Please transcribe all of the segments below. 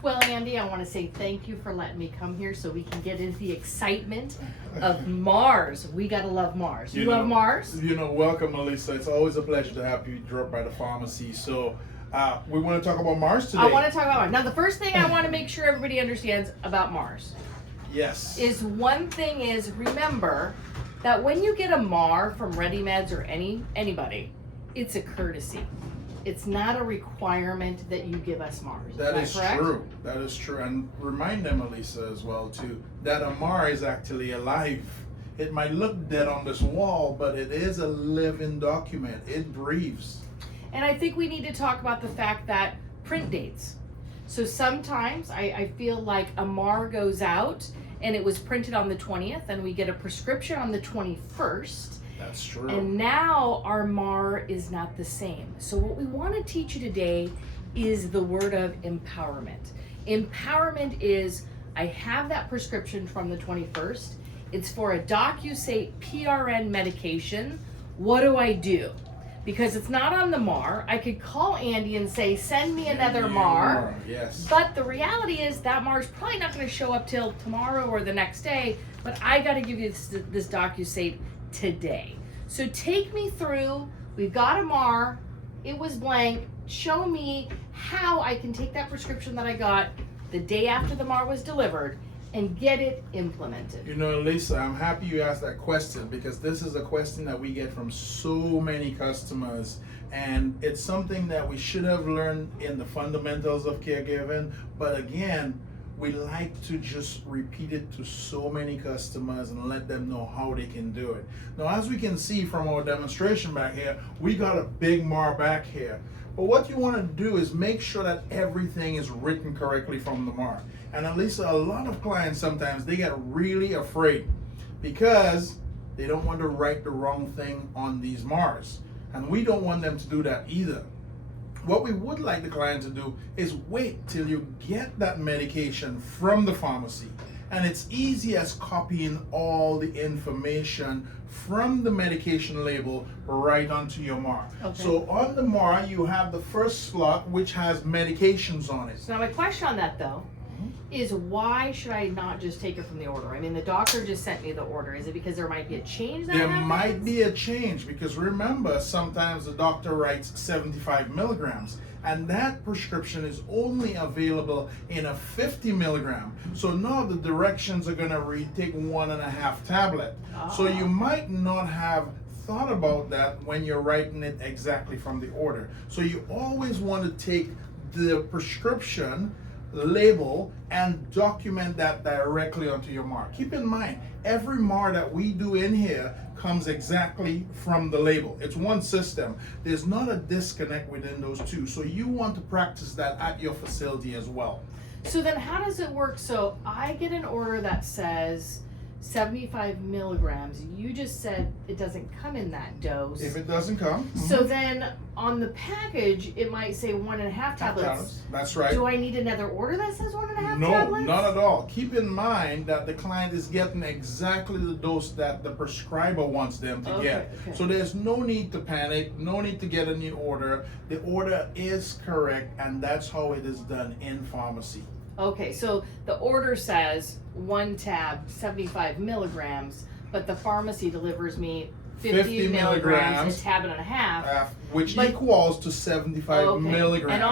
Well, Andy, I want to say thank you for letting me come here so we can get into the excitement of Mars. We gotta love Mars. You love Mars? Welcome, Melissa. It's always a pleasure to have you drop by the pharmacy. So, we want to talk about Mars today. I want to talk about Mars. Now, the first thing I want to make sure everybody understands about Mars is remember that when you get a MAR from Ready Meds or anybody, it's a courtesy. It's not a requirement that you give us Mars. That is correct? true. That is true. And remind them, Melissa, as well, too, that a MAR is actually alive. It might look dead on this wall, but it is a living document. It breathes. And I think we need to talk about the fact that print dates. So sometimes I feel like a MAR goes out and it was printed on the 20th and we get a prescription on the 21st. That's true. And now our MAR is not the same. So what we want to teach you today is the word of empowerment. Empowerment is, I have that prescription from the 21st. It's for a DocuSate PRN medication. What do I do? Because it's not on the MAR. I could call Andy and say, send me another MAR. Yes. But the reality is that MAR is probably not going to show up till tomorrow or the next day. But I got to give you this DocuSate today. So take me through. We've got a MAR. It was blank. Show me how I can take that prescription that I got the day after the MAR was delivered and get it implemented. Lisa, I'm happy you asked that question because this is a question that we get from so many customers, and it's something that we should have learned in the fundamentals of caregiving, but again, we like to just repeat it to so many customers and let them know how they can do it. Now, as we can see from our demonstration back here, we got a big MAR back here. But what you want to do is make sure that everything is written correctly from the MAR. And at least a lot of clients sometimes, they get really afraid because they don't want to write the wrong thing on these MARs. And we don't want them to do that either. What we would like the client to do is wait till you get that medication from the pharmacy. And it's easy as copying all the information from the medication label right onto your MAR. Okay. So on the MAR, you have the first slot, which has medications on it. So now my question on that though is, why should I not just take it from the order? I mean, the doctor just sent me the order. Is it because there might be a change that There happens? might be a change because remember, sometimes the doctor writes 75 milligrams and that prescription is only available in a 50 milligram. So now the directions are going to read take 1.5 tablet. So you might not have thought about that when you're writing it exactly from the order. So you always want to take the prescription label and document that directly onto your MAR. Keep in mind, every MAR that we do in here comes exactly from the label. It's one system. There's not a disconnect within those two. So you want to practice that at your facility as well. So then how does it work? So I get an order that says 75 milligrams. You just said it doesn't come in that dose. If it doesn't come. So then on the package, it might say 1.5 tablets. That's right. Do I need another order that says 1.5 No, tablets? not at all. Keep in mind that the client is getting exactly the dose that the prescriber wants them to get. Okay. So there's no need to panic, no need to get a new order. The order is correct, and that's how it is done in pharmacy. Okay, so the order says 1 tab, 75 milligrams, but the pharmacy delivers me 50 milligrams, a tab and a half. Which equals to 75 milligrams. And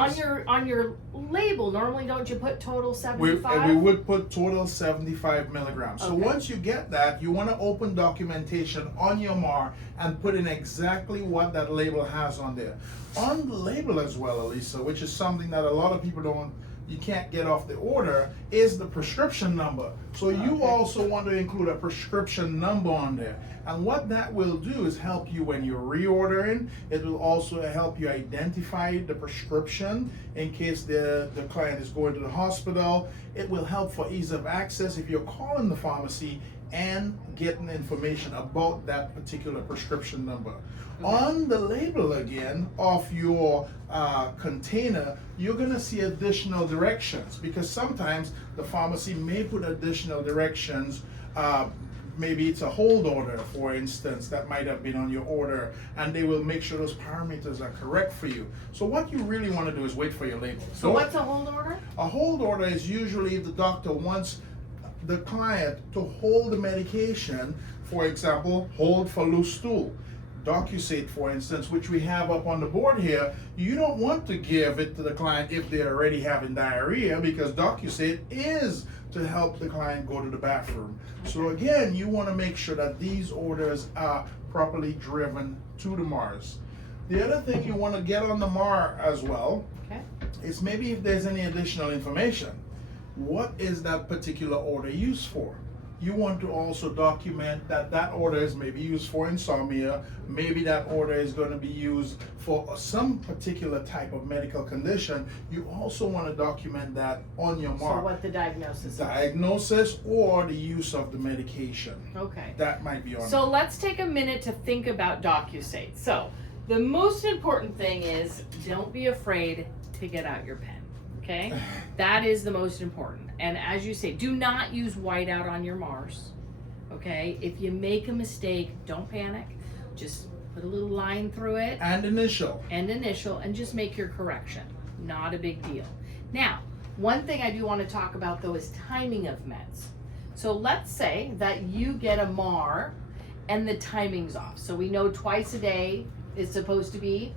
on your label, normally don't you put total 75? We would put total 75 milligrams. So once you get that, you want to open documentation on your MAR and put in exactly what that label has on there. On the label as well, Elisa, which is something that a lot of people you can't get off the order, is the prescription number. So you also want to include a prescription number on there. And what that will do is help you when you're reordering. It will also help you identify the prescription in case the client is going to the hospital. It will help for ease of access if you're calling the pharmacy and getting information about that particular prescription number. On the label again of your container, you're going to see additional directions because sometimes the pharmacy may put additional directions maybe it's a hold order, for instance, that might have been on your order, and they will make sure those parameters are correct for you. So what you really want to do is wait for your label. So what's a hold order? A hold order is usually the doctor wants the client to hold the medication, for example, hold for loose stool. Docusate, for instance, which we have up on the board here, you don't want to give it to the client if they're already having diarrhea, because Docusate is to help the client go to the bathroom. So again, you want to make sure that these orders are properly driven to the MARS. The other thing you want to get on the MAR as well is maybe if there's any additional information. What is that particular order used for? You want to also document that that order is maybe used for insomnia, maybe that order is going to be used for some particular type of medical condition. You also want to document that on your mark. So what the diagnosis is. Diagnosis or the use of the medication. Okay. That might be on. So let's take a minute to think about Docusate. So the most important thing is don't be afraid to get out your pen. Okay, that is the most important. And as you say, do not use whiteout on your MARS. Okay, if you make a mistake, don't panic. Just put a little line through it. And initial. And just make your correction. Not a big deal. Now, one thing I do want to talk about though is timing of meds. So let's say that you get a MAR and the timing's off. So we know twice a day is supposed to be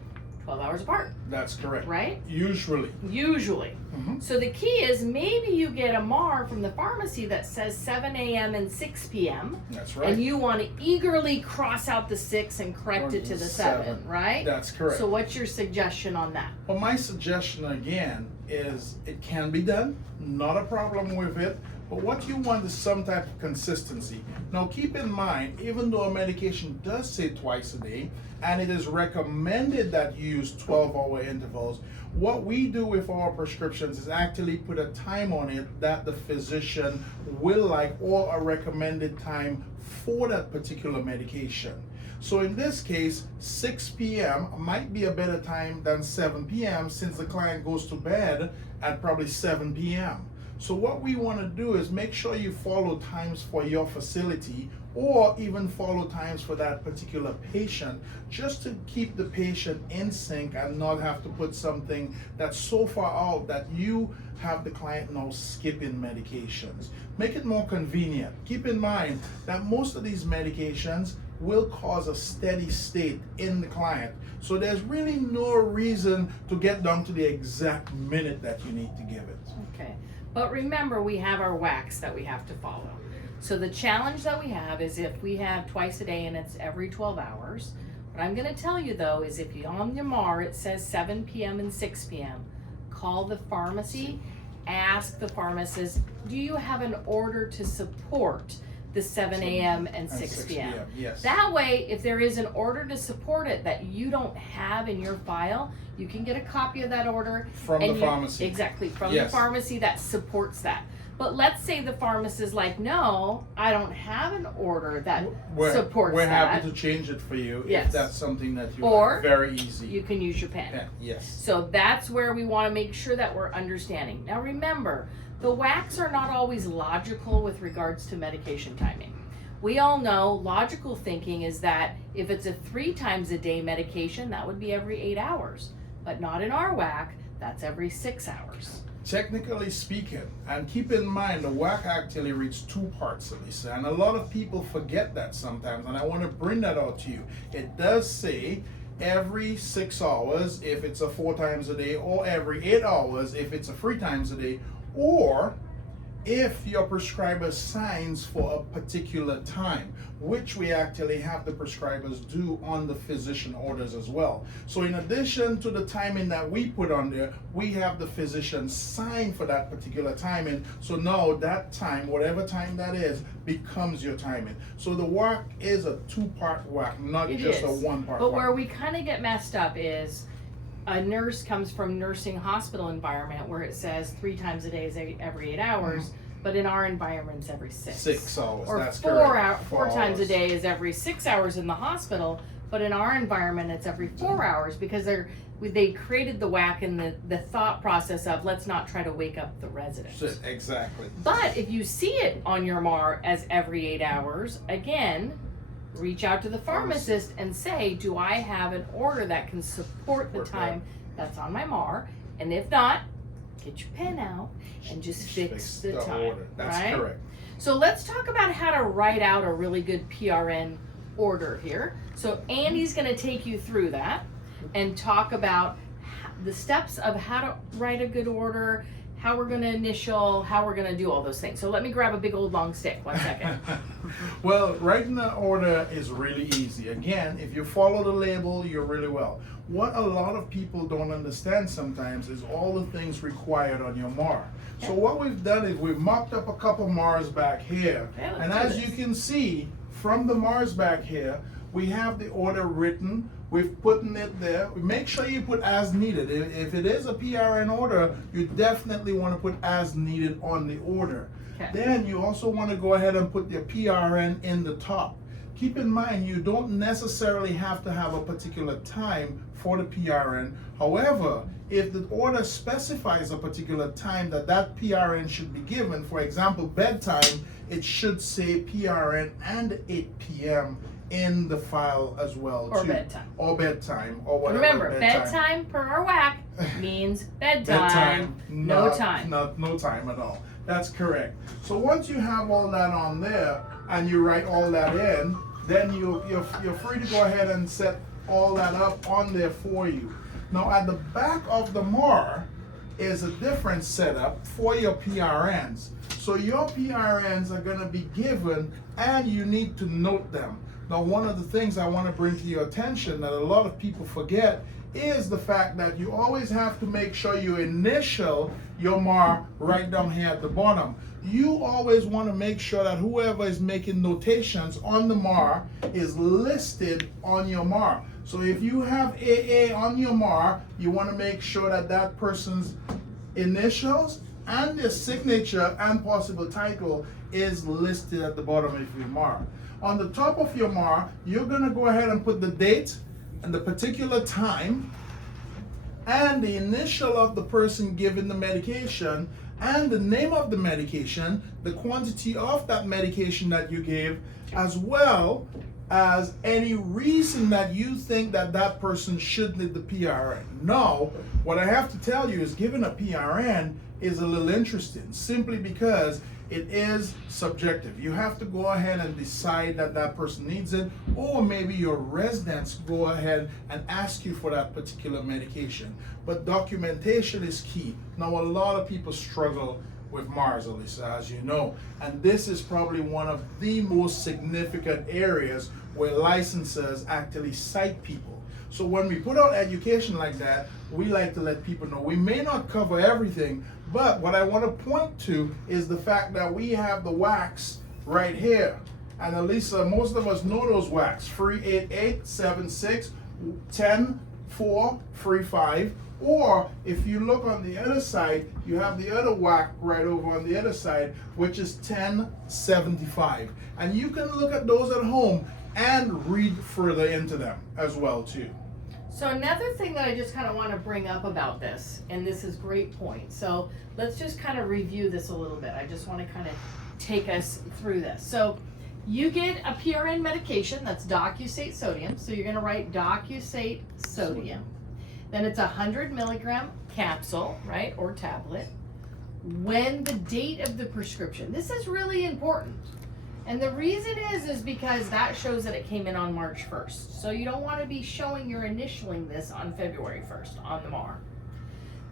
12 hours apart. That's correct. Right? Usually. Mm-hmm. So the key is maybe you get a MAR from the pharmacy that says 7 a.m. and 6 p.m. That's right. And you want to eagerly cross out the 6 and correct it to the 7, right? That's correct. So what's your suggestion on that? Well, my suggestion again is it can be done, not a problem with it, but what you want is some type of consistency. Now keep in mind, even though a medication does say twice a day, and it is recommended that you use 12-hour intervals, what we do with our prescriptions is actually put a time on it that the physician will like, or a recommended time for that particular medication. So in this case, 6 p.m. might be a better time than 7 p.m. since the client goes to bed at probably 7 p.m. So what we want to do is make sure you follow times for your facility, or even follow times for that particular patient, just to keep the patient in sync and not have to put something that's so far out that you have the client now skipping medications. Make it more convenient. Keep in mind that most of these medications will cause a steady state in the client. So there's really no reason to get down to the exact minute that you need to give it. Okay. But remember, we have our WACs that we have to follow. So the challenge that we have is if we have twice a day and it's every 12 hours, what I'm going to tell you though is if you on your MAR it says 7 p.m. and 6 p.m., call the pharmacy, ask the pharmacist, do you have an order to support the 7 a.m. and 6 p.m.? Yes. That way, if there is an order to support it that you don't have in your file, you can get a copy of that order from the pharmacy. Exactly, from Yes. the pharmacy that supports that. But let's say the pharmacist is like, no, I don't have an order that supports We're that. happy to change it for you Yes. if that's something that you Or like. Very easy. You can use your pen. Yes. So that's where we want to make sure that we're understanding. Now remember, the WACs are not always logical with regards to medication timing. We all know logical thinking is that if it's a 3 times a day medication, that would be every 8 hours. But not in our WAC, that's every 6 hours. Technically speaking, and keep in mind the WAC actually reads 2 parts, Elisa, and a lot of people forget that sometimes, and I want to bring that out to you. It does say every 6 hours if it's a 4 times a day, or every 8 hours if it's a 3 times a day, or if your prescriber signs for a particular time, which we actually have the prescribers do on the physician orders as well. So in addition to the timing that we put on there, we have the physician sign for that particular timing. So now that time, whatever time that is, becomes your timing. So the WAC is a 2-part WAC, not just a 1-part WAC. But where we kind of get messed up is a nurse comes from nursing hospital environment where it says 3 times a day is every 8 hours, but in our environment it's every 6. 6 hours, or that's 4 correct. 4 times a hours. day is every 6 hours in the hospital, but in our environment, it's every 4 hours because they created the WAC and the thought process of let's not try to wake up the residents. Exactly. But if you see it on your MAR as every 8 hours, again, reach out to the pharmacist and say, do I have an order that can support the time that's on my MAR? And if not, get your pen out and just fix the time. Order. That's right? correct. So let's talk about how to write out a really good PRN order here. So Andy's going to take you through that and talk about the steps of how to write a good order, how we're going to initial, how we're going to do all those things. So let me grab a big old long stick. 1 second. Well, writing the order is really easy. Again, if you follow the label, you're really well. What a lot of people don't understand sometimes is all the things required on your MAR. So what we've done is we've mocked up a couple MARs back here. Okay, and as you can see from the MARs back here, we have the order written. We've put it there. Make sure you put as needed. If it is a PRN order, you definitely want to put as needed on the order. Okay. Then you also want to go ahead and put your PRN in the top. Keep in mind, you don't necessarily have to have a particular time for the PRN. However, if the order specifies a particular time that PRN should be given, for example, bedtime, it should say PRN and 8 p.m. in the file as well. Or too. bedtime. Or bedtime, or whatever. Remember, bedtime per our WAC means bedtime, no time. No time at all. That's correct. So once you have all that on there and you write all that in, then you're free to go ahead and set all that up on there for you. Now at the back of the MAR is a different setup for your PRNs. So your PRNs are going to be given and you need to note them. Now one of the things I want to bring to your attention that a lot of people forget is the fact that you always have to make sure you initial your MAR right down here at the bottom. You always want to make sure that whoever is making notations on the MAR is listed on your MAR. So if you have AA on your MAR, you want to make sure that that person's initials and their signature and possible title is listed at the bottom of your MAR. On the top of your MAR, you're going to go ahead and put the date and the particular time and the initial of the person given the medication and the name of the medication, the quantity of that medication that you gave, as well as any reason that you think that that person should need the PRN. Now, what I have to tell you is giving a PRN is a little interesting, simply because it is subjective. You have to go ahead and decide that that person needs it, or maybe your residents go ahead and ask you for that particular medication. But documentation is key. Now, a lot of people struggle with MARS, Alyssa, as you know, and this is probably one of the most significant areas where licensors actually cite people. So when we put out education like that, we like to let people know we may not cover everything, but what I want to point to is the fact that we have the wax right here. And Alyssa, most of us know those wax: 388, 76, 10, 4, 35. Or if you look on the other side, you have the other whack right over on the other side, which is 1075. And you can look at those at home and read further into them as well too. So another thing that I just kind of want to bring up about this, and this is great point. So let's just kind of review this a little bit. I just want to kind of take us through this. So you get a PRN medication that's Docusate sodium. So you're going to write Docusate sodium. Then it's 100 milligram capsule, right, or tablet. When the date of the prescription. This is really important. And the reason is because that shows that it came in on March 1st. So you don't want to be showing you're initialing this on February 1st on the MAR.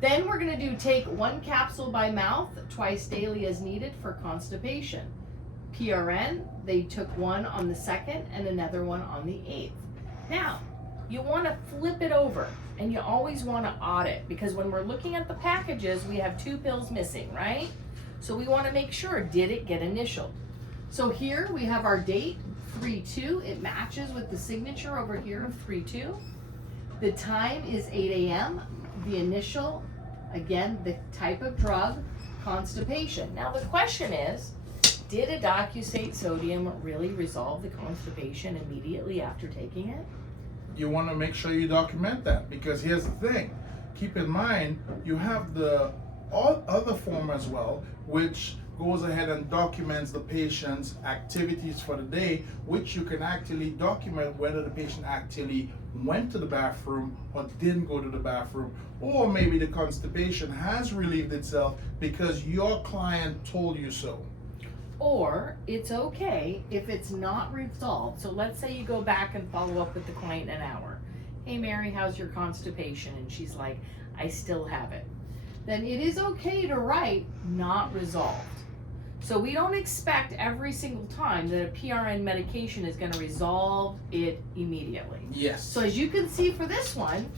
Then we're going to take 1 capsule by mouth twice daily as needed for constipation. PRN, they took 1 on the 2nd and another 1 on the 8th. Now, you want to flip it over and you always want to audit, because when we're looking at the packages, we have 2 pills missing, right? So we want to make sure, did it get initialed? So here we have our date, 3/2. It matches with the signature over here of 3/2. The time is 8 a.m. The initial, again, the type of drug, constipation. Now the question is, did a Docusate sodium really resolve the constipation immediately after taking it? you want to make sure you document that, because here's the thing. Keep in mind, you have the all other form as well, which goes ahead and documents the patient's activities for the day, which you can actually document whether the patient actually went to the bathroom or didn't go to the bathroom, or maybe the constipation has relieved itself because your client told you so. Or it's okay if it's not resolved. So let's say you go back and follow up with the client in an hour. Hey Mary, how's your constipation? And she's like, I still have it. Then it is okay to write not resolved. So we don't expect every single time that a PRN medication is going to resolve it immediately. Yes. So as you can see for this one,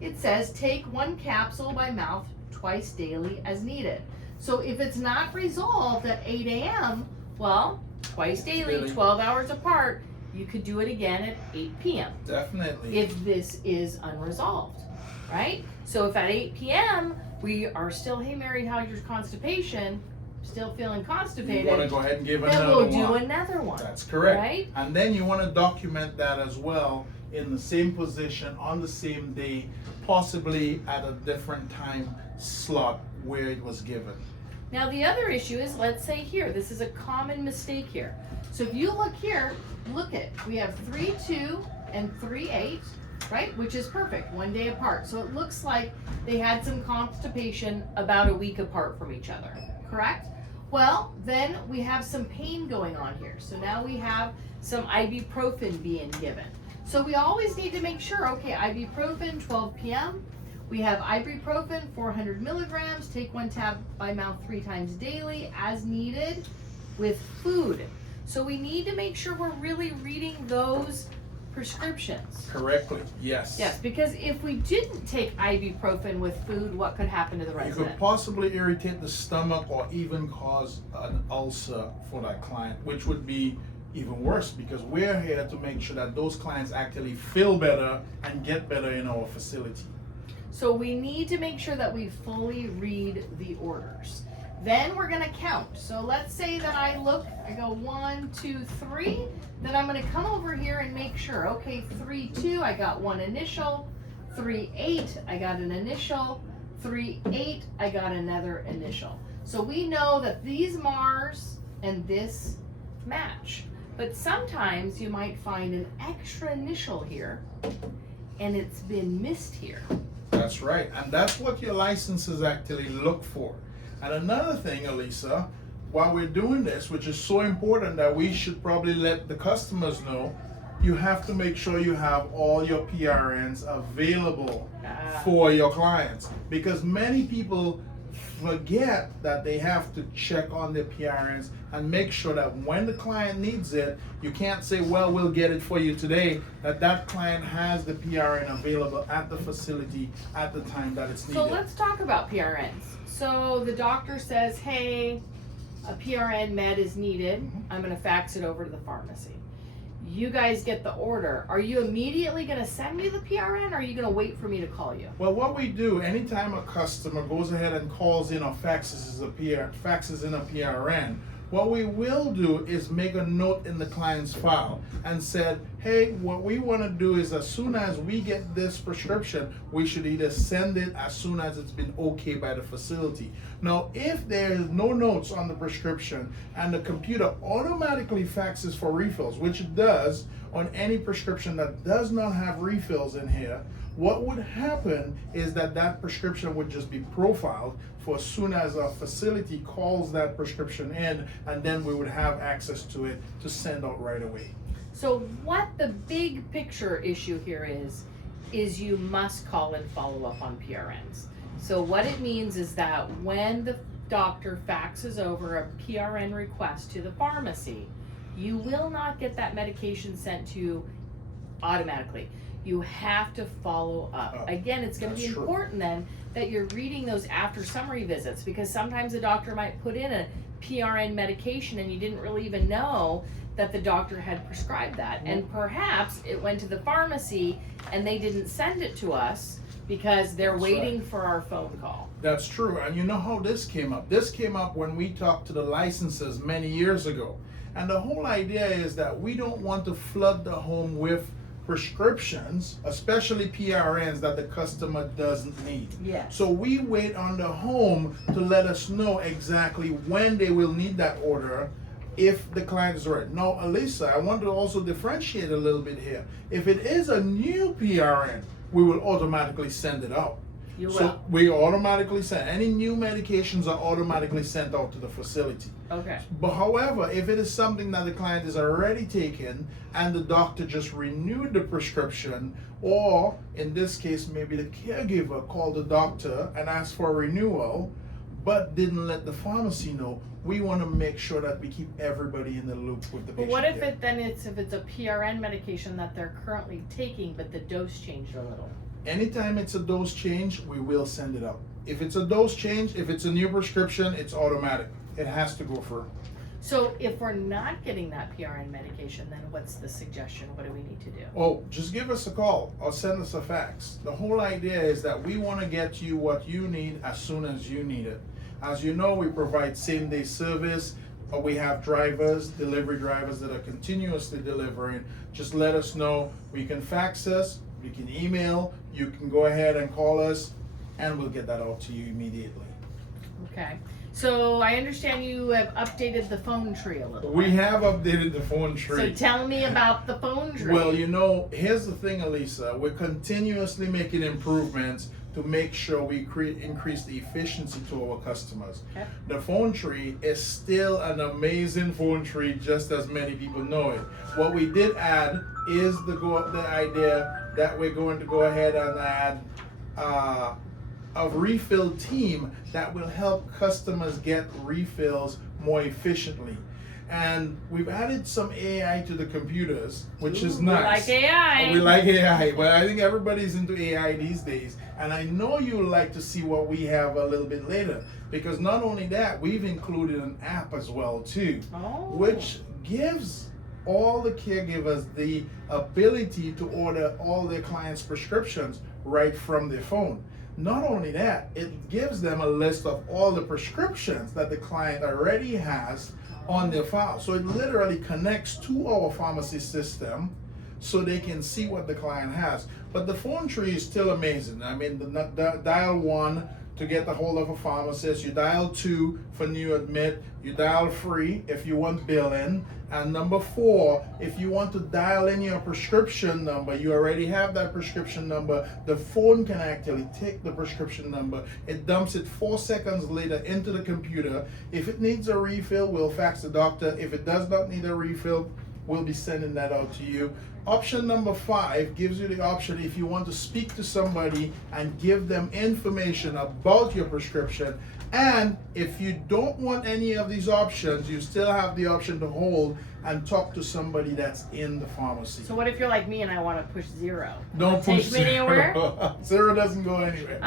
it says take 1 capsule by mouth twice daily as needed. So if it's not resolved at 8 a.m., well, twice daily, 12 hours apart, you could do it again at 8 p.m. Definitely. If this is unresolved, right? So if at 8 p.m. we are still, hey Mary, how's your constipation? Still feeling constipated. You want to go ahead and give then another we'll do one. another one. That's correct. Right? And then you want to document that as well in the same position on the same day, possibly at a different time slot where it was given. Now the other issue is, let's say here, this is a common mistake here. So if you look here, we have 3-2 and 3-8, right? Which is perfect, 1 day apart. So it looks like they had some constipation about a week apart from each other, correct? Well, then we have some pain going on here. So now we have some ibuprofen being given. So we always need to make sure, okay, ibuprofen, 12 p.m. We have ibuprofen, 400 milligrams. Take 1 tab by mouth 3 times daily as needed with food. So we need to make sure we're really reading those prescriptions Correctly, yes. Yes, because if we didn't take ibuprofen with food, what could happen to the You resident? could possibly irritate the stomach or even cause an ulcer for that client, which would be even worse, because we're here to make sure that those clients actually feel better and get better in our facility. So we need to make sure that we fully read the orders. Then we're gonna count. So let's say that I go 1, 2, 3. Then I'm gonna come over here and make sure, okay, 3-2, I got 1 initial. 3-8, I got an initial. 3-8, I got another initial. So we know that these MARs and this match. But sometimes you might find an extra initial here and it's been missed here. That's right, and that's what your licenses actually look for. And another thing, Elisa, while we're doing this, which is so important that we should probably let the customers know, you have to make sure you have all your PRNs available for your clients. Because many people forget that they have to check on their PRNs and make sure that when the client needs it, you can't say, well, we'll get it for you today, that client has the PRN available at the facility at the time that it's needed. So let's talk about PRNs. So the doctor says, hey, a PRN med is needed. I'm gonna fax it over to the pharmacy. You guys get the order. Are you immediately gonna send me the PRN, or are you gonna wait for me to call you? Well, what we do, anytime a customer goes ahead and calls in or faxes in a PRN, what we will do is make a note in the client's file and said, hey, what we want to do is as soon as we get this prescription, we should either send it as soon as it's been okayed by the facility. Now, if there is no notes on the prescription and the computer automatically faxes for refills, which it does on any prescription that does not have refills in here, what would happen is that prescription would just be profiled for as soon as a facility calls that prescription in, and then we would have access to it to send out right away. So what the big picture issue here is you must call and follow up on PRNs. So what it means is that when the doctor faxes over a PRN request to the pharmacy, you will not get that medication sent to you automatically. You have to follow up. Again, it's going to be important then that you're reading those after summary visits, because sometimes the doctor might put in a PRN medication and you didn't really even know that the doctor had prescribed that. And perhaps it went to the pharmacy and they didn't send it to us because they're waiting for our phone call. That's true. And you know how this came up? This came up when we talked to the licenses many years ago. And the whole idea is that we don't want to flood the home with prescriptions, especially PRNs, that the customer doesn't need. Yes. So we wait on the home to let us know exactly when they will need that order if the client is ready. Now, Elisa, I want to also differentiate a little bit here. If it is a new PRN, we will automatically send it out. You will. So we automatically send any new medications are automatically sent out to the facility. Okay. But however, if it is something that the client is already taken and the doctor just renewed the prescription, or in this case maybe the caregiver called the doctor and asked for a renewal but didn't let the pharmacy know, we want to make sure that we keep everybody in the loop with the patient. But what if care. if it's a PRN medication that they're currently taking but the dose changed a little? Anytime it's a dose change, we will send it out. If it's a dose change, if it's a new prescription, it's automatic. It has to go through. So if we're not getting that PRN medication, then what's the suggestion? What do we need to do? Oh, just give us a call or send us a fax. The whole idea is that we want to get you what you need as soon as you need it. As you know, we provide same-day service. We have drivers, delivery drivers that are continuously delivering. Just let us know. We can fax us, we can email, you can go ahead and call us, and we'll get that out to you immediately. Okay. So I understand you have updated the phone tree a little. We bit. have updated the phone tree. So tell me about the phone tree. Well, here's the thing, Elisa. We're continuously making improvements to make sure we increase the efficiency to our customers. Okay. The phone tree is still an amazing phone tree, just as many people know it. What we did add is the idea that we're going to go ahead and add a refill team that will help customers get refills more efficiently. And we've added some AI to the computers, which is nice. We like AI. We like AI, but I think everybody's into AI these days. And I know you'll like to see what we have a little bit later, because not only that, we've included an app as well too, which gives all the caregivers the ability to order all their clients' prescriptions right from their phone. Not only that, it gives them a list of all the prescriptions that the client already has on their file. So it literally connects to our pharmacy system so they can see what the client has. But the phone tree is still amazing. I mean, the dial 1 to get the hold of a pharmacist, you dial 2 for new admit, you dial 3 if you want billing, and number 4, if you want to dial in your prescription number, you already have that prescription number, the phone can actually take the prescription number, it dumps it 4 seconds later into the computer. If it needs a refill, we'll fax the doctor. If it does not need a refill, we'll be sending that out to you. Option number 5 gives you the option if you want to speak to somebody and give them information about your prescription. And if you don't want any of these options, you still have the option to hold and talk to somebody that's in the pharmacy. So what if you're like me and I want to push 0? Don't push take me anywhere? 0 doesn't go anywhere.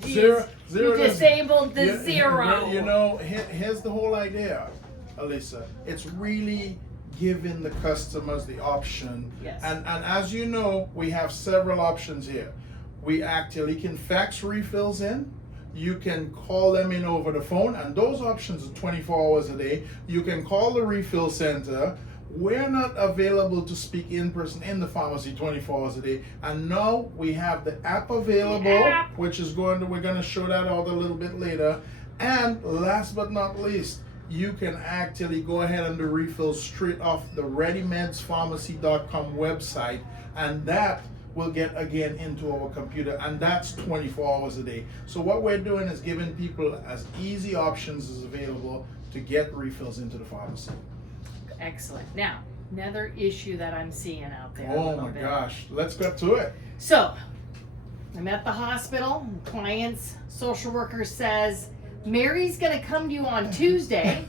Geez. Zero You disabled the Yeah, 0. Here's the whole idea, Alyssa. It's really giving the customers the option. Yes. And as you know, we have several options here. We actually can fax refills in. You can call them in over the phone, and those options are 24 hours a day. You can call the refill center. We're not available to speak in person in the pharmacy 24 hours a day. And now we have the app available, which is we're going to show that out a little bit later. And last but not least, you can actually go ahead and do refills straight off the ReadyMedsPharmacy.com website, and that will get again into our computer, and that's 24 hours a day. So what we're doing is giving people as easy options as available to get refills into the pharmacy. Excellent. Now, another issue that I'm seeing out there. Oh my gosh, let's get to it. So, I'm at the hospital, client's social worker says, Mary's gonna come to you on Tuesday.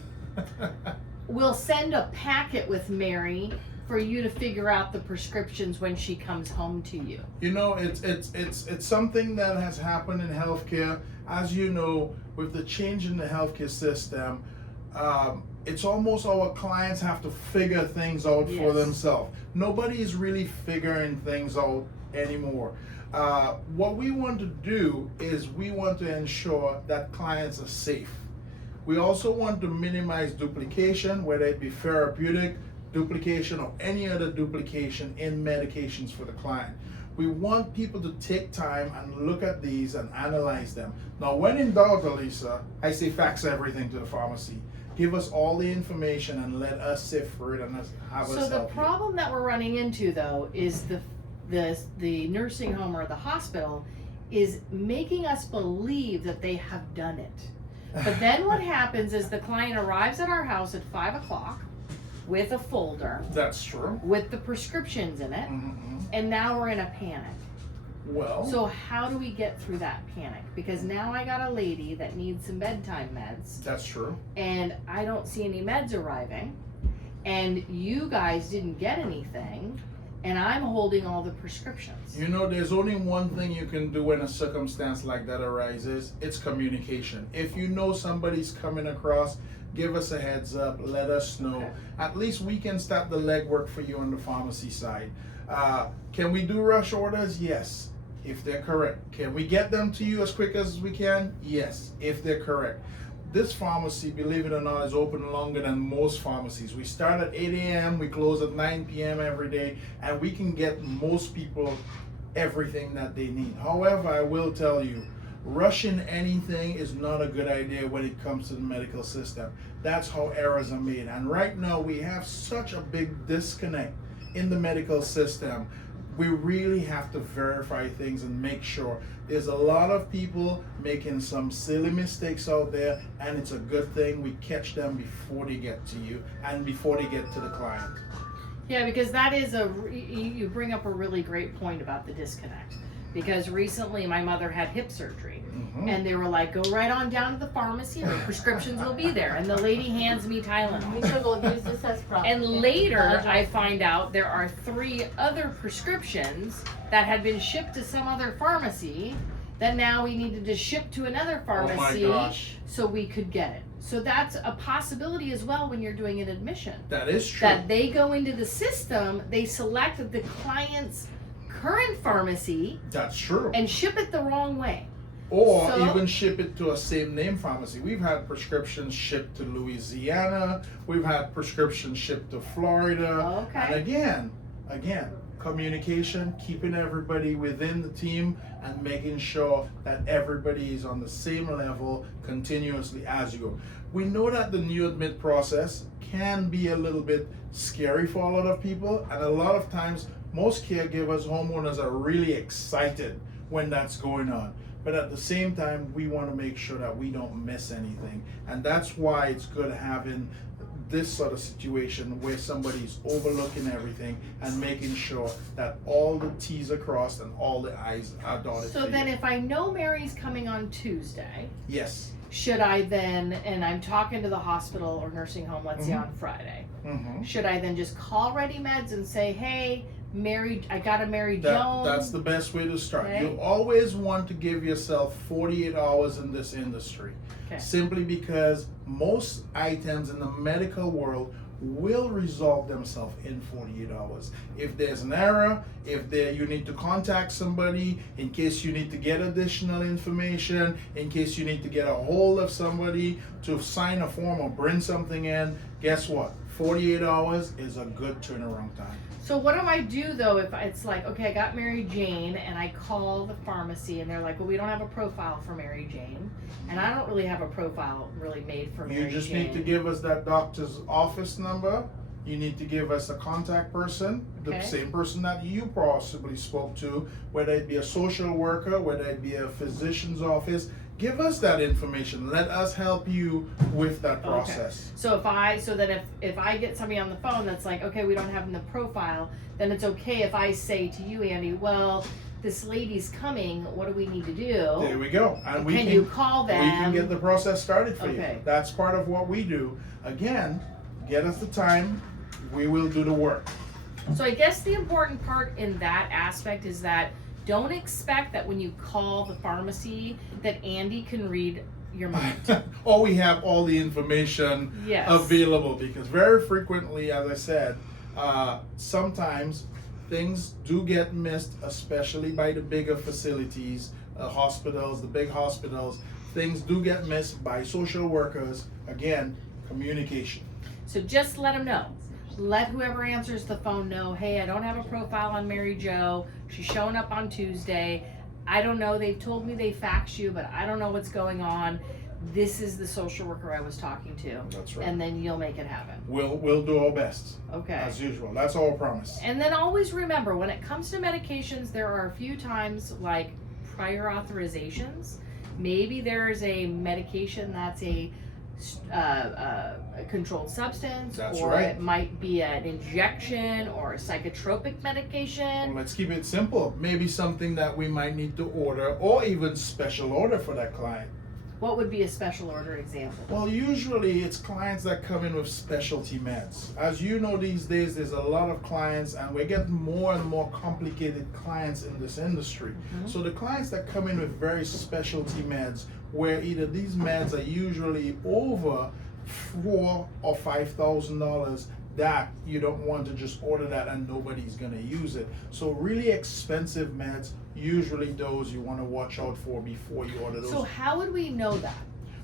We'll send a packet with Mary for you to figure out the prescriptions when she comes home to you. You know, it's something that has happened in healthcare. As you know, with the change in the healthcare system, it's almost our clients have to figure things out for themselves. Nobody is really figuring things out anymore. What we want to do is we want to ensure that clients are safe. We also want to minimize duplication, whether it be therapeutic, duplication or any other duplication in medications for the client. We want people to take time and look at these and analyze them. Now, when in doubt, Elisa, I say fax everything to the pharmacy. Give us all the information and let us sift through it and have us So the help you. problem that we're running into though is the nursing home or the hospital is making us believe that they have done it. But then what happens is the client arrives at our house at 5 o'clock with a folder That's true. with the prescriptions in it, and now we're in a panic. Well, So how do we get through that panic? Because now I got a lady that needs some bedtime meds, that's true. and I don't see any meds arriving, and you guys didn't get anything, and I'm holding all the prescriptions. You know, there's only one thing you can do when a circumstance like that arises. It's communication. If you know somebody's coming across, give us a heads up, let us know. Okay. At least we can start the legwork for you on the pharmacy side. Can we do rush orders? Yes, if they're correct. Can we get them to you as quick as we can? Yes, if they're correct. This pharmacy, believe it or not, is open longer than most pharmacies. We start at 8 a.m., we close at 9 p.m. every day, and we can get most people everything that they need. However, I will tell you, rushing anything is not a good idea when it comes to the medical system. That's how errors are made. And right now, we have such a big disconnect in the medical system. We really have to verify things and make sure. There's a lot of people making some silly mistakes out there, and it's a good thing we catch them before they get to you and before they get to the client. Yeah, because that is you bring up a really great point about the disconnect. Because recently my mother had hip surgery, and they were like, go right on down to the pharmacy, the prescriptions will be there. And the lady hands me Tylenol. And later I find out there are 3 other prescriptions that had been shipped to some other pharmacy that now we needed to ship to another pharmacy so we could get it. So that's a possibility as well when you're doing an admission. That is true. That they go into the system, they select the client's current pharmacy. That's true. And ship it the wrong way. Or So- even ship it to a same name pharmacy. We've had prescriptions shipped to Louisiana. We've had prescriptions shipped to Florida. Okay. And again, communication, keeping everybody within the team and making sure that everybody is on the same level continuously as you go. We know that the new admit process can be a little bit scary for a lot of people, and a lot of times most caregivers, homeowners are really excited when that's going on. But at the same time, we want to make sure that we don't miss anything. And that's why it's good having this sort of situation where somebody's overlooking everything and making sure that all the T's are crossed and all the I's are dotted. So then if I know Mary's coming on Tuesday, yes. should I then, and I'm talking to the hospital or nursing home, let's say on Friday, should I then just call Ready Meds and say, hey, Mary, I got a Mary Jones? That's the best way to start. Okay. You always want to give yourself 48 hours in this industry. Okay. Simply because most items in the medical world will resolve themselves in 48 hours. If there's an error, you need to contact somebody, in case you need to get additional information, in case you need to get a hold of somebody to sign a form or bring something in, guess what? 48 hours is a good turnaround time. So what do I do though if it's like, okay, I got Mary Jane and I call the pharmacy and they're like, well, we don't have a profile for Mary Jane, and I don't really have a profile really made for Mary Jane. You just need to give us that doctor's office number. You need to give us a contact person, the Okay. same person that you possibly spoke to, whether it be a social worker, whether it be a physician's office. Give us that information. Let us help you with that process. So if I get somebody on the phone that's like, okay, we don't have in the profile, then it's okay if I say to you, Andy, well, this lady's coming, what do we need to do? There we go. And Can you call them? We can get the process started for Okay. you. That's part of what we do. Again, get us the time. We will do the work. So I guess the important part in that aspect is that don't expect that when you call the pharmacy that Andy can read your mind. Or we have all the information Yes. available, because very frequently, as I said, sometimes things do get missed, especially by the bigger facilities, hospitals, the big hospitals. Things do get missed by social workers. Again, communication. So just let them know. let whoever answers the phone know, hey, I don't have a profile on Mary Jo. She's showing up on Tuesday. I don't know, they've told me they faxed you, but I don't know what's going on. This is the social worker I was talking to. That's right. And then you'll make it happen. We'll do our best. Okay. As usual. That's our promise. And then always remember, when it comes to medications, there are a few times like prior authorizations. Maybe there's a medication that's a controlled substance, That's or right. it might be an injection or a psychotropic medication. Well, let's keep it simple. Maybe something that we might need to order, or even special order for that client. What would be a special order example? Well, usually it's clients that come in with specialty meds. As you know, these days there's a lot of clients, and we're getting more and more complicated clients in this industry. So the clients that come in with very specialty meds, where either these meds are usually over $4,000 or $5,000, that you don't want to just order that and nobody's going to use it. So really expensive meds, usually those you want to watch out for before you order those. So how would we know that?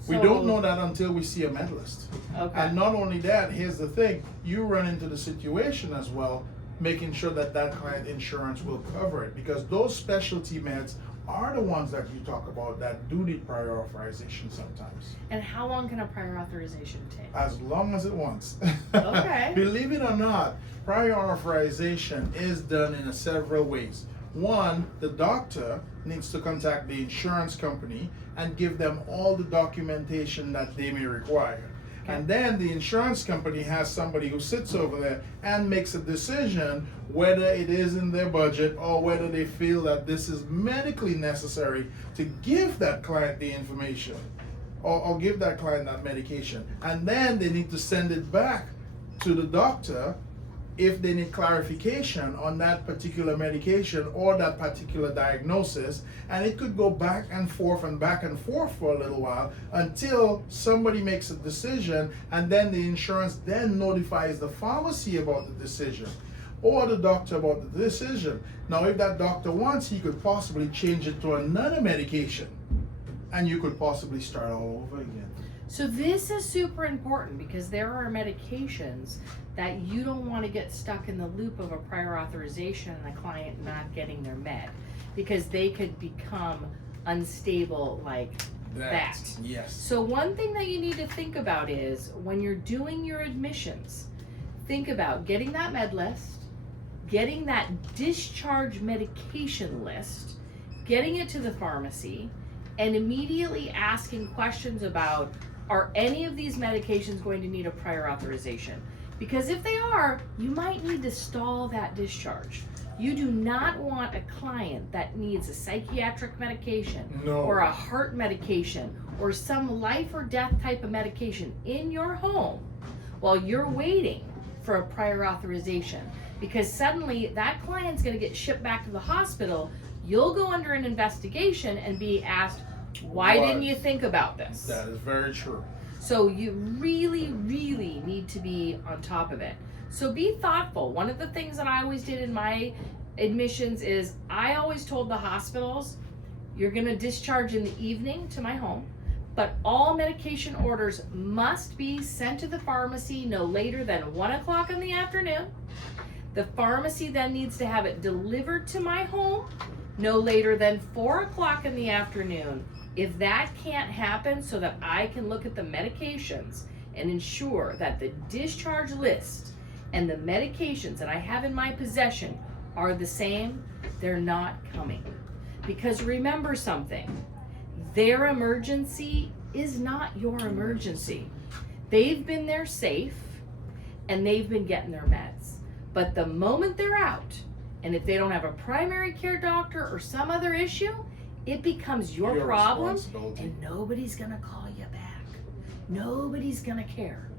We don't know that until we see a med list. Okay. And not only that, here's the thing, you run into the situation as well, making sure that that client insurance will cover it, because those specialty meds are the ones that you talk about that do need prior authorization sometimes. And how long can a prior authorization take? As long as it wants. Okay. Believe it or not, prior authorization is done in several ways. One, the doctor needs to contact the insurance company and give them all the documentation that they may require. And then the insurance company has somebody who sits over there and makes a decision whether it is in their budget or whether they feel that this is medically necessary to give that client the information or give that client that medication. And then they need to send it back to the doctor if they need clarification on that particular medication or that particular diagnosis. And it could go back and forth for a little while until somebody makes a decision, and then the insurance then notifies the pharmacy about the decision or the doctor about the decision. Now, if that doctor wants, he could possibly change it to another medication, and you could possibly start all over again. So this is super important, because there are medications that you don't want to get stuck in the loop of a prior authorization and a client not getting their med, because they could become unstable like that. Yes. So one thing that you need to think about is, when you're doing your admissions, think about getting that med list, getting that discharge medication list, getting it to the pharmacy, and immediately asking questions about, are any of these medications going to need a prior authorization? Because if they are, you might need to stall that discharge. You do not want a client that needs a psychiatric medication or a heart medication or some life or death type of medication in your home while you're waiting for a prior authorization. Because suddenly that client's gonna get shipped back to the hospital, you'll go under an investigation and be asked, why didn't you think about this? That is very true. So you really, really need to be on top of it. So be thoughtful. One of the things that I always did in my admissions is, I always told the hospitals, you're gonna discharge in the evening to my home, but all medication orders must be sent to the pharmacy no later than 1 o'clock in the afternoon. The pharmacy then needs to have it delivered to my home no later than 4 o'clock in the afternoon. If that can't happen, so that I can look at the medications and ensure that the discharge list and the medications that I have in my possession are the same, they're not coming. Because remember something, their emergency is not your emergency. They've been there safe and they've been getting their meds. But the moment they're out, and if they don't have a primary care doctor or some other issue, it becomes your problem, and nobody's gonna call you back. Nobody's gonna care.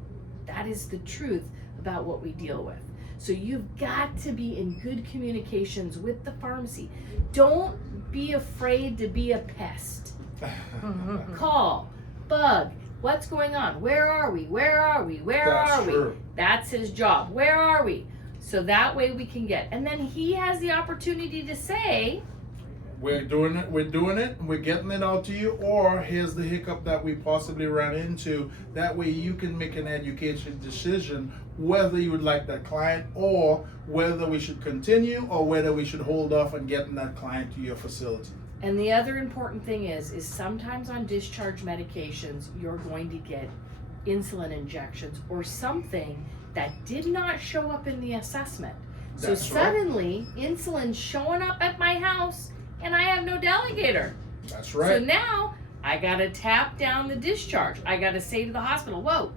That is the truth about what we deal with. So you've got to be in good communications with the pharmacy. Don't be afraid to be a pest. Call, bug, what's going on? Where are we? Where are we? Where are we? True. That's his job. Where are we? So that way we can get, and then he has the opportunity to say, we're doing it, we're getting it out to you, or here's the hiccup that we possibly ran into. That way you can make an educated decision whether you would like that client, or whether we should continue, or whether we should hold off on getting that client to your facility. And the other important thing is sometimes on discharge medications, you're going to get insulin injections or something that did not show up in the assessment. So That's right. suddenly, insulin's showing up at my house and I have no delegator. That's So right. now I gotta tap down the discharge. I gotta say to the hospital, whoa,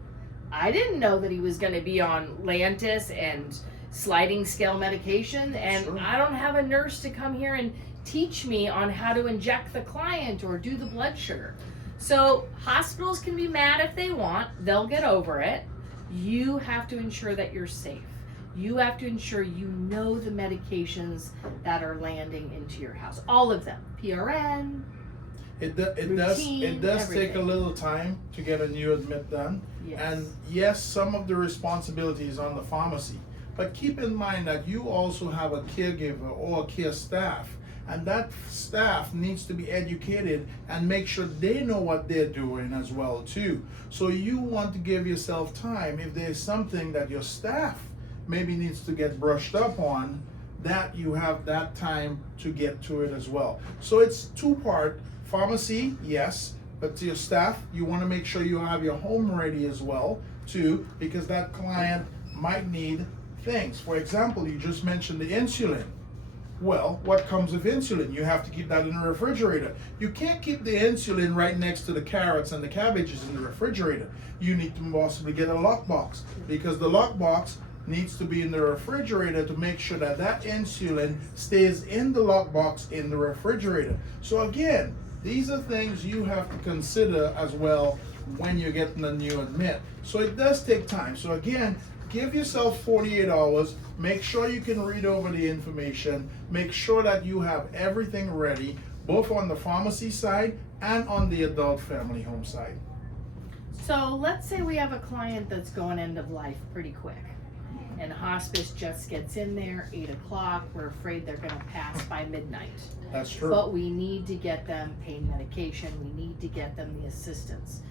I didn't know that he was gonna be on Lantus and sliding scale medication, and Sure. I don't have a nurse to come here and teach me on how to inject the client or do the blood sugar. So hospitals can be mad if they want, they'll get over it. You have to ensure that you're safe. You have to ensure you know the medications that are landing into your house. All of them. PRN. It Routine, does take a everything. little time to get a new admit done. Yes. And yes, some of the responsibility is on the pharmacy. But keep in mind that you also have a caregiver or a care staff. And that staff needs to be educated and make sure they know what they're doing as well too. So you want to give yourself time. If there's something that your staff maybe needs to get brushed up on, that you have that time to get to it as well. So it's two-part. Pharmacy, yes, but to your staff, you want to make sure you have your home ready as well too, because that client might need things. For example, you just mentioned the insulin. Well, what comes with insulin? You have to keep that in the refrigerator. You can't keep the insulin right next to the carrots and the cabbages in the refrigerator. You need to possibly get a lockbox, because the lockbox needs to be in the refrigerator to make sure that that insulin stays in the lockbox in the refrigerator. So again, these are things you have to consider as well when you're getting a new admit. So it does take time. So again, give yourself 48 hours. Make sure you can read over the information. Make sure that you have everything ready, both on the pharmacy side and on the adult family home side. So let's say we have a client that's going end of life pretty quick, and hospice just gets in there 8 o'clock. We're afraid they're gonna pass by midnight. That's true. But we need to get them pain medication. We need to get them the assistance.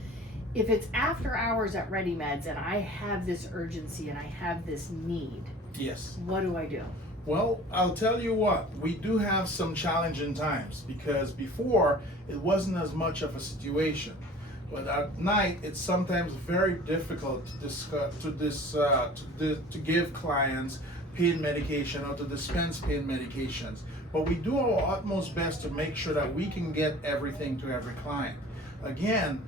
If it's after hours at Ready Meds and I have this urgency and I have this need, Yes. what do I do? Well, I'll tell you what, we do have some challenging times, because before it wasn't as much of a situation. But at night, it's sometimes very difficult to give clients pain medication or to dispense pain medications. But we do our utmost best to make sure that we can get everything to every client. Again,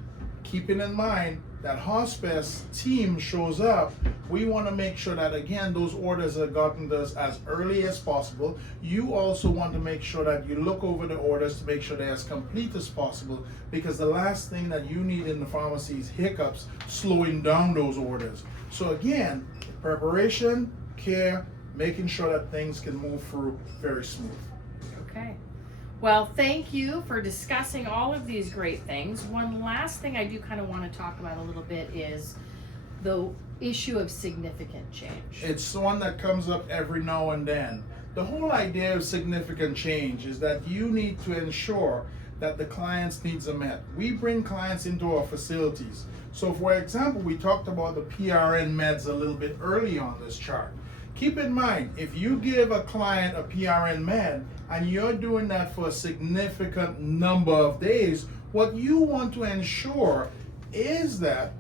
keeping in mind that hospice team shows up, we want to make sure that, again, those orders are gotten to us as early as possible. You also want to make sure that you look over the orders to make sure they're as complete as possible, because the last thing that you need in the pharmacy is hiccups slowing down those orders. So again, preparation, care, making sure that things can move through very smooth. Okay. Well, thank you for discussing all of these great things. One last thing I do kind of want to talk about a little bit is the issue of significant change. It's one that comes up every now and then. The whole idea of significant change is that you need to ensure that the client's needs are met. We bring clients into our facilities. So for example, we talked about the PRN meds a little bit early on this chart. Keep in mind, if you give a client a PRN med and you're doing that for a significant number of days, what you want to ensure is that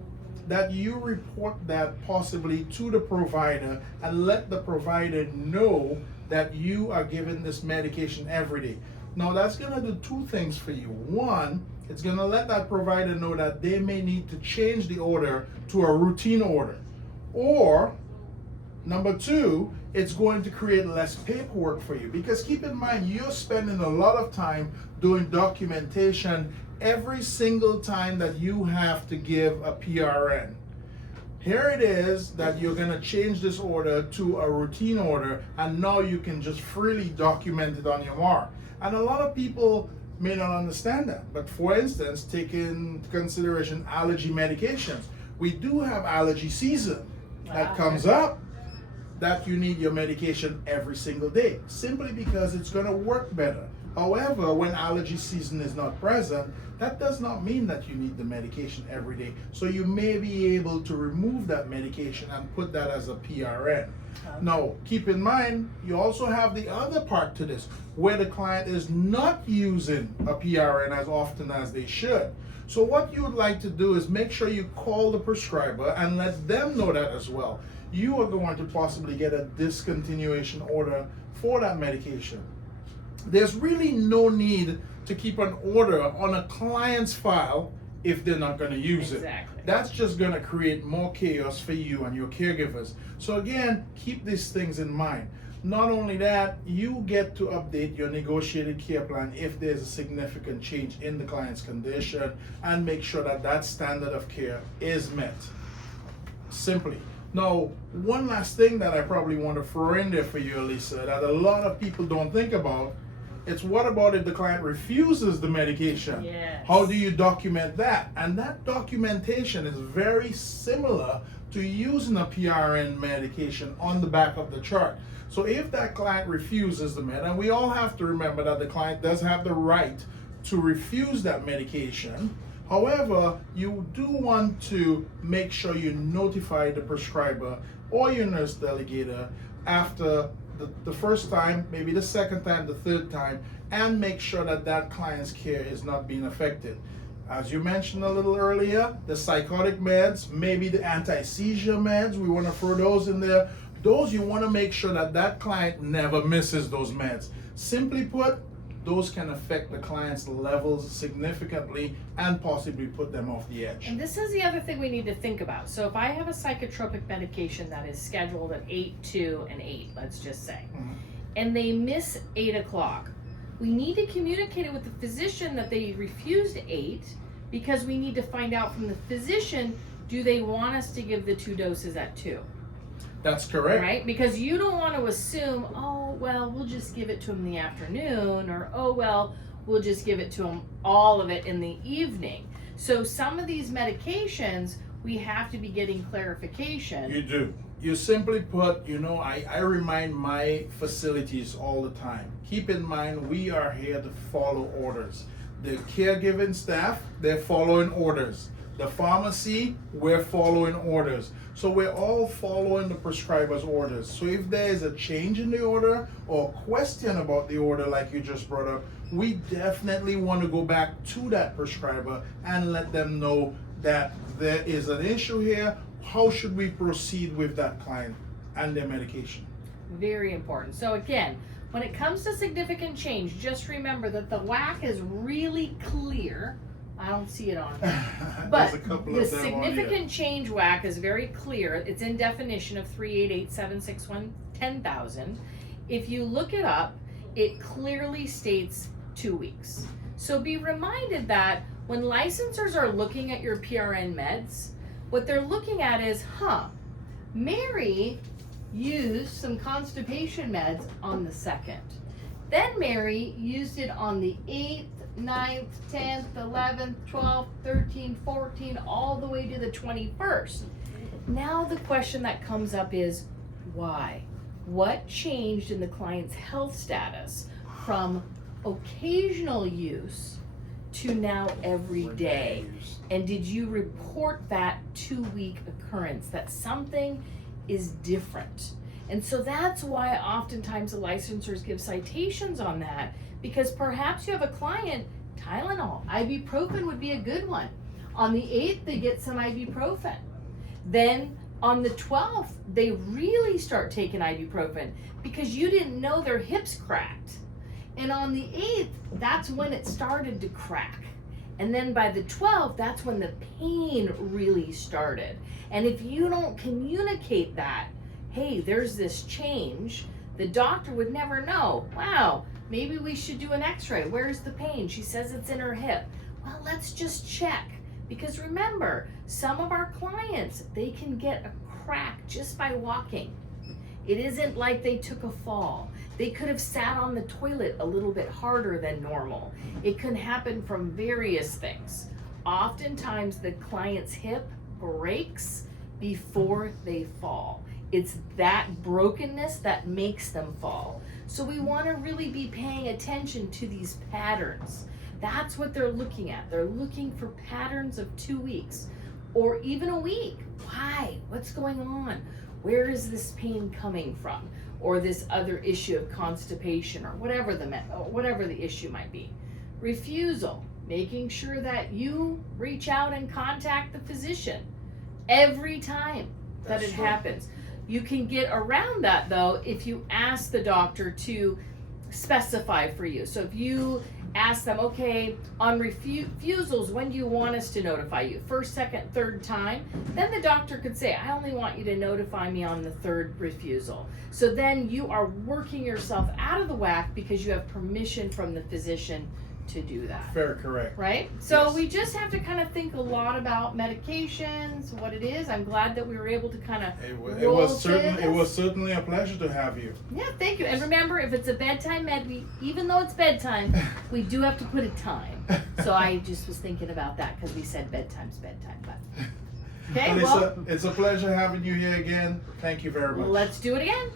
you report that possibly to the provider and let the provider know that you are giving this medication every day. Now that's gonna do two things for you. One, it's gonna let that provider know that they may need to change the order to a routine order. Or number two, it's going to create less paperwork for you, because keep in mind, you're spending a lot of time doing documentation every single time that you have to give a PRN. Here it is that you're going to change this order to a routine order, and now you can just freely document it on your MAR. And a lot of people may not understand that. But for instance, take into consideration allergy medications. We do have allergy season that comes up, that you need your medication every single day, simply because it's going to work better. However, when allergy season is not present, that does not mean that you need the medication every day. So you may be able to remove that medication and put that as a PRN. Now, keep in mind, you also have the other part to this, where the client is not using a PRN as often as they should. So what you would like to do is make sure you call the prescriber and let them know that as well. You are going to possibly get a discontinuation order for that medication. There's really no need to keep an order on a client's file if they're not going to use it. That's just going to create more chaos for you and your caregivers. So again, keep these things in mind. Not only that, you get to update your negotiated care plan if there's a significant change in the client's condition and make sure that that standard of care is met. Simply. Now, one last thing that I probably want to throw in there for you, Elisa, that a lot of people don't think about, it's what about if the client refuses the medication? Yes. How do you document that? And that documentation is very similar to using a PRN medication on the back of the chart. So if that client refuses the med, and we all have to remember that the client does have the right to refuse that medication. However, you do want to make sure you notify the prescriber or your nurse delegator after the first time, maybe the second time, the third time, and make sure that that client's care is not being affected. As you mentioned a little earlier, the psychotic meds, maybe the anti-seizure meds, we want to throw those in there. Those you want to make sure that that client never misses those meds. Simply put, those can affect the client's levels significantly and possibly put them off the edge. And this is the other thing we need to think about. So if I have a psychotropic medication that is scheduled at 8, 2, and 8, let's just say, and they miss 8 o'clock, we need to communicate it with the physician that they refused 8 because we need to find out from the physician, do they want us to give the 2 doses at 2? That's correct. Right? Because you don't want to assume, oh, well, we'll just give it to him in the afternoon, or, oh, well, we'll just give it to him, all of it in the evening. So some of these medications, we have to be getting clarification. You do. You simply put, I remind my facilities all the time. Keep in mind, we are here to follow orders. The caregiving staff, they're following orders. The pharmacy, we're following orders. So we're all following the prescriber's orders. So if there is a change in the order or question about the order like you just brought up, we definitely want to go back to that prescriber and let them know that there is an issue here. How should we proceed with that client and their medication? Very important. So again, when it comes to significant change, just remember that the WAC is really clear. I don't see it on here. But the significant change WAC is very clear. It's in definition of 388-761-10,000. If you look it up, it clearly states 2 weeks. So be reminded that when licensors are looking at your PRN meds, what they're looking at is, Mary used some constipation meds on the 2nd. Then Mary used it on the 8th, 9th, 10th, 11th, 12th, 13th, 14th, all the way to the 21st. Now the question that comes up is, why? What changed in the client's health status from occasional use to now every day? And did you report that 2-week occurrence, that something is different? And so that's why oftentimes the licensors give citations on that, because perhaps you have a client, Tylenol, ibuprofen would be a good one. On the 8th, they get some ibuprofen. Then on the 12th, they really start taking ibuprofen because you didn't know their hips cracked. And on the 8th, that's when it started to crack. And then by the 12th, that's when the pain really started. And if you don't communicate that, hey, there's this change, the doctor would never know. Wow, maybe we should do an x-ray. Where's the pain? She says it's in her hip. Well, let's just check. Because remember, some of our clients, they can get a crack just by walking. It isn't like they took a fall. They could have sat on the toilet a little bit harder than normal. It can happen from various things. Oftentimes the client's hip breaks before they fall. It's that brokenness that makes them fall. So we want to really be paying attention to these patterns. That's what they're looking at. They're looking for patterns of 2 weeks or even a week. Why? What's going on? Where is this pain coming from? Or this other issue of constipation, or whatever the issue might be. Refusal, making sure that you reach out and contact the physician every time that it happens. You can get around that though if you ask the doctor to specify for you. So if you ask them, okay, on refusals, when do you want us to notify you? First, second, third time? Then the doctor could say, I only want you to notify me on the third refusal. So then you are working yourself out of the whack because you have permission from the physician to do that. Fair, correct. Right? So Yes. we just have to kind of think a lot about medications, what it is. I'm glad that we were able to kind of It was certainly a pleasure to have you. Yeah, thank you. And remember, if it's a bedtime med, even though it's bedtime, we do have to put a time. So I just was thinking about that because we said bedtime's bedtime. But okay, But well, it's a pleasure having you here again. Thank you very much. let's do it again.